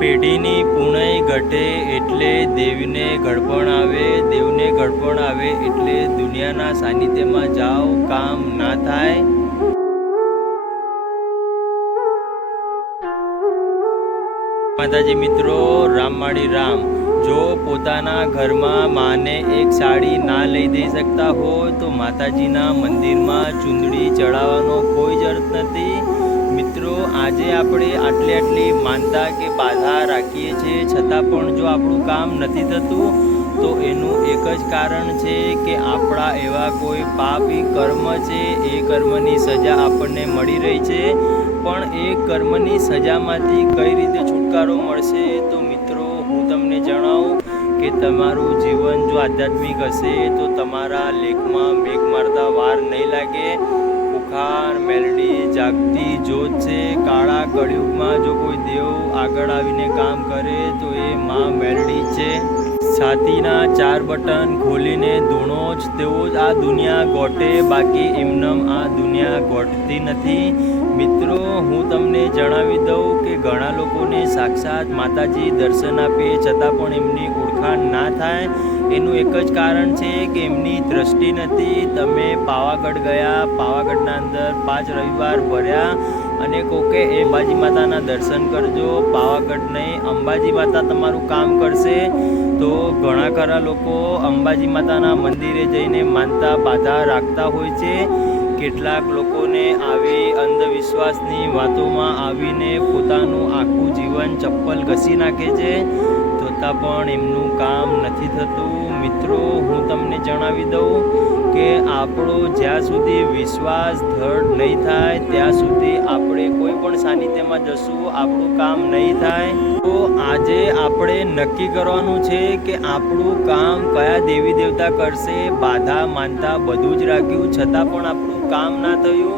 પેઢીની પુણ્ય ઘટે એટલે દેવને ઘડપણ આવે, દેવને ઘડપણ આવે એટલે દુનિયાના સાનિધ્યમાં જાઓ, કામ ના થાય। માતાજી મિત્રો, રામવાડી રામ। જો પોતાના ઘરમાં માને એક સાડી ના લઈ દઈ શકતા હોય તો માતાજીના મંદિરમાં ચૂંદડી ચડાવવાનો કોઈ જરૂર નથી। મિત્રો, આજે આપણે આટલી માનતા કે બાધા રાખીએ છીએ, છતાં પણ જો આપણું કામ નથી થતું તો એનું એક જ કારણ છે કે આપણા એવા કોઈ પાપી કર્મ છે, એ કર્મની સજા આપણને મળી રહી છે। પણ એ કર્મની સજામાંથી કઈ રીતે છુટકારો મળશે તો મિત્રો હું તમને જણાવું કે તમારું જીવન જો આધ્યાત્મિક હશે તો તમારા લેખમાં મેઘ મારતા વાર નહીં લાગે। પુખાર મેલડી જાગતી જ્યોત છે। કાળા કળિયુગમાં જો કોઈ દેવ આગળ આવીને કામ કરે તો એ માં મેલડી છે। છાતીના 4 બટન ખોલીને ધૂણો જ તેવો જ આ દુનિયા ગોટે, બાકી એમનેમ આ દુનિયા ગોટતી નથી। મિત્રો, હું તમને જણાવી દઉં કે ઘણા લોકોને સાક્ષાત માતાજી દર્શન આપે છતાં પણ એમની ઓળખાણ ના થાય। એનું એક જ કારણ છે કે એમની દ્રષ્ટિ નથી। તમે પાવાગઢ ગયા, પાવાગઢના અંદર 5 રવિવાર ભર્યા અને કોકે એ અંબાજી માતાના દર્શન કરજો, પાવાગઢ નહીં અંબાજી માતા તમારું કામ કરશે। તો ઘણા ખરા લોકો અંબાજી માતાના મંદિરે જઈને માનતા બાધા રાખતા હોય છે। કેટલાક લોકોને આવી અંધવિશ્વાસની વાતોમાં આવીને પોતાનું આખું જીવન ચપ્પલ ઘસી નાખે છે, છતાં પણ એમનું કામ નથી થતું। મિત્રો, હું તમને જણાવી દઉં કે આપણો જ્યાં સુધી વિશ્વાસ દ્રઢ નહીં થાય ત્યાં સુધી આપણે કોઈ પણ સાનિધ્યમાં જશું આપણું કામ નહીં થાય। તો આજે આપણે નક્કી કરવાનું છે કે આપણું કામ કયા દેવી દેવતા કરશે। બાધા માનતા બધું જ રાખ્યું છતાં પણ આપણું કામ ના થયું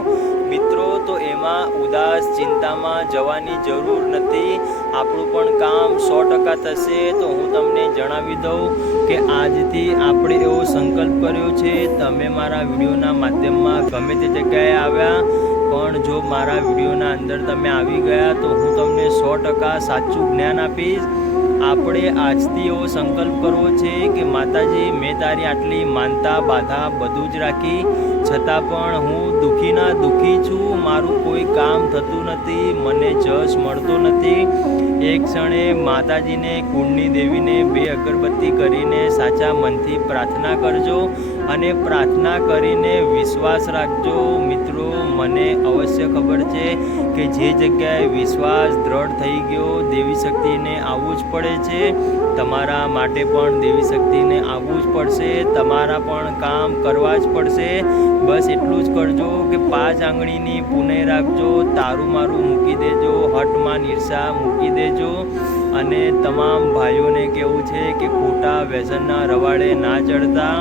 મિત્રો, તો એમાં ઉદાસ ચિંતામાં જવાની જરૂર નથી। આપણું પણ કામ 100% થશે। તો હું તમને જણાવી દઉં કે આજથી આપણે એવો સંકલ્પ કર્યો છે, તમે મારા વિડીયોના માધ્યમમાં ગમે તે જગ્યાએ આવ્યા પણ જો મારા વિડીયોના અંદર તમે આવી ગયા તો હું તમને 100% સાચું જ્ઞાન આપીશ। આપણે આજથી એવો સંકલ્પ કરવો છે કે માતાજી, મેં તારી આટલી માનતા બાધા બધું જ રાખી છતાં પણ હું દુઃખીના દુઃખી છું, મારું કોઈ કામ થતું નથી, મને જશ મળતો નથી। એક ક્ષણે માતાજીને, કુળની દેવીને 2 અગરબત્તી કરીને સાચા મનથી પ્રાર્થના કરજો અને પ્રાર્થના કરીને વિશ્વાસ રાખજો। મિત્રો, મને અવશ્ય ખબર છે કે જે જગ્યાએ વિશ્વાસ દ્રઢ થઈ ગયો દેવી શક્તિને આવવું જ પડે છે। તમારા માટે પણ દેવી શક્તિને આવવું જ પડશે, તમારા પણ કામ કરવા જ પડશે। બસ એટલું જ કરજો કે 5 આંગળીની પુનઃ રાખજો, તારું મારું મૂકી દેજો, હટમાન ઈર્ષા મૂકી દેજો। અને તમામ ભાઈઓને કહેવું છે કે ખોટા વ્યસનના રવાડે ના ચડતા।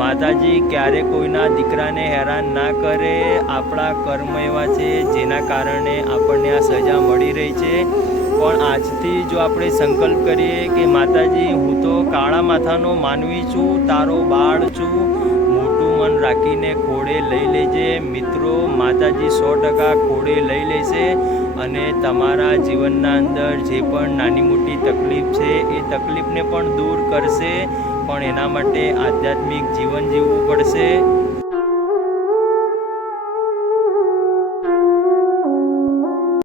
માતાજી ક્યારે કોઈના દીકરાને હેરાન ના કરે। આપણા કર્મ એવા છે જેના કારણે આપણને આ સજા મળી રહી છે। પણ આજથી જો આપણે સંકલ્પ કરીએ કે માતાજી, હું તો કાળા માથાનો માનવી છું, તારો બાળ છું, મોટું મન રાખીને ખોળે લઈ લેજે। મિત્રો, માતાજી 100% ખોળે લઈ લેશે અને તમારા જીવનના અંદર જે પણ નાની મોટી તકલીફ છે એ તકલીફને પણ દૂર કરશે। પણ એના માટે આધ્યાત્મિક જીવન જીવવું પડશે।